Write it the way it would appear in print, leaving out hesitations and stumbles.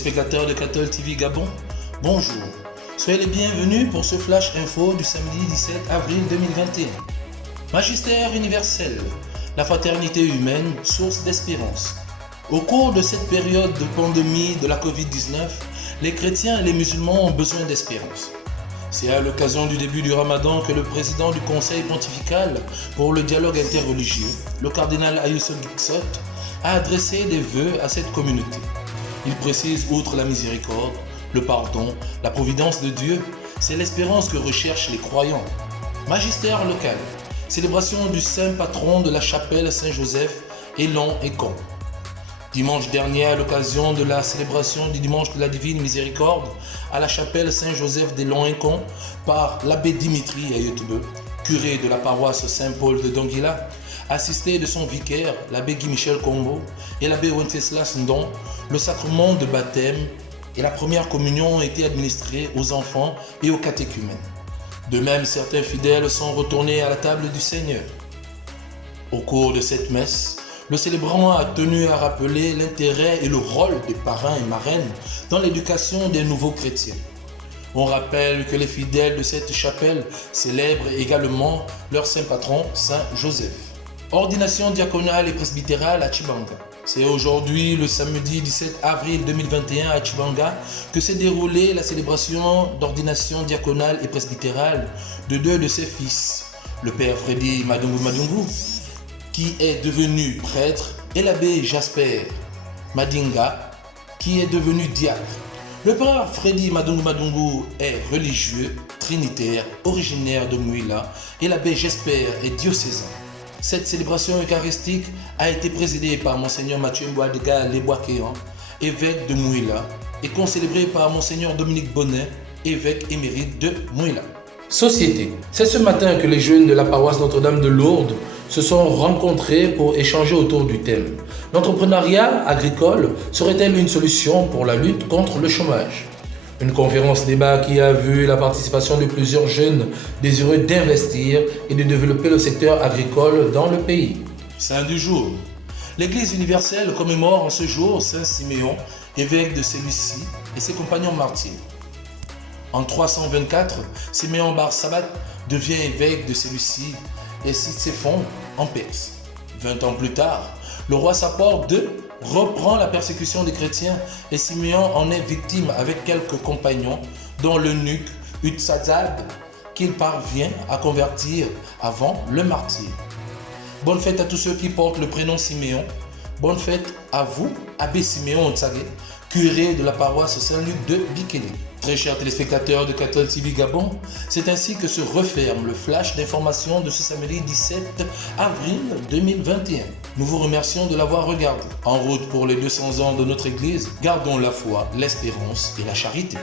téléspectateurs de Cathol TV Gabon, bonjour. Soyez les bienvenus pour ce flash info du samedi 17 avril 2021. Magistère universel, la fraternité humaine, source d'espérance. Au cours de cette période de pandémie de la Covid-19, les chrétiens et les musulmans ont besoin d'espérance. C'est à l'occasion du début du Ramadan que le président du Conseil pontifical pour le dialogue interreligieux, le cardinal Ayuso Gixot, a adressé des vœux à cette communauté. Il précise, outre la miséricorde, le pardon, la providence de Dieu, c'est l'espérance que recherchent les croyants. Magistère local, célébration du saint patron de la chapelle Saint-Joseph, Élan et Caen. Dimanche dernier, à l'occasion de la célébration du dimanche de la Divine Miséricorde à la chapelle Saint-Joseph d'Élan et Caen par l'abbé Dimitri Ayotube, curé de la paroisse Saint-Paul de Donguila, assisté de son vicaire, l'abbé Guy-Michel Combo et l'abbé Wenceslas Ndon, le sacrement de baptême et la première communion ont été administrés aux enfants et aux catéchumènes. De même, certains fidèles sont retournés à la table du Seigneur. Au cours de cette messe, le célébrant a tenu à rappeler l'intérêt et le rôle des parrains et marraines dans l'éducation des nouveaux chrétiens. On rappelle que les fidèles de cette chapelle célèbrent également leur saint patron, Saint Joseph. Ordination diaconale et presbytérale à Tchibanga. C'est aujourd'hui, le samedi 17 avril 2021 à Tchibanga, que s'est déroulée la célébration d'ordination diaconale et presbytérale de deux de ses fils, le père Freddy Madungu Madungu, qui est devenu prêtre, et l'abbé Jasper Madinga, qui est devenu diacre. Le père Freddy Madungu Madungu est religieux, trinitaire, originaire de Mouila, et l'abbé Jasper est diocésain. Cette célébration eucharistique a été présidée par Monseigneur Mathieu Mbouadega Leboakéan, évêque de Mouila, et concélébrée par Monseigneur Dominique Bonnet, évêque émérite de Mouila. Société. C'est ce matin que les jeunes de la paroisse Notre-Dame de Lourdes se sont rencontrés pour échanger autour du thème. L'entrepreneuriat agricole serait-elle une solution pour la lutte contre le chômage? Une conférence débat qui a vu la participation de plusieurs jeunes désireux d'investir et de développer le secteur agricole dans le pays. Saint du jour. L'Église universelle commémore en ce jour Saint Siméon, évêque de celui-ci et ses compagnons martyrs. En 324, Siméon Bar Sabat devient évêque de celui-ci et cite ses fonds en Perse. 20 ans plus tard, le roi Sapor II reprend la persécution des chrétiens et Siméon en est victime avec quelques compagnons, dont l'eunuque Utsazad, qu'il parvient à convertir avant le martyre. Bonne fête à tous ceux qui portent le prénom Siméon. Bonne fête à vous, abbé Siméon Otsagé, curé de la paroisse Saint-Luc de Bikini. Très chers téléspectateurs de Cathol TV Gabon, c'est ainsi que se referme le flash d'information de ce samedi 17 avril 2021. Nous vous remercions de l'avoir regardé. En route pour les 200 ans de notre Église, gardons la foi, l'espérance et la charité.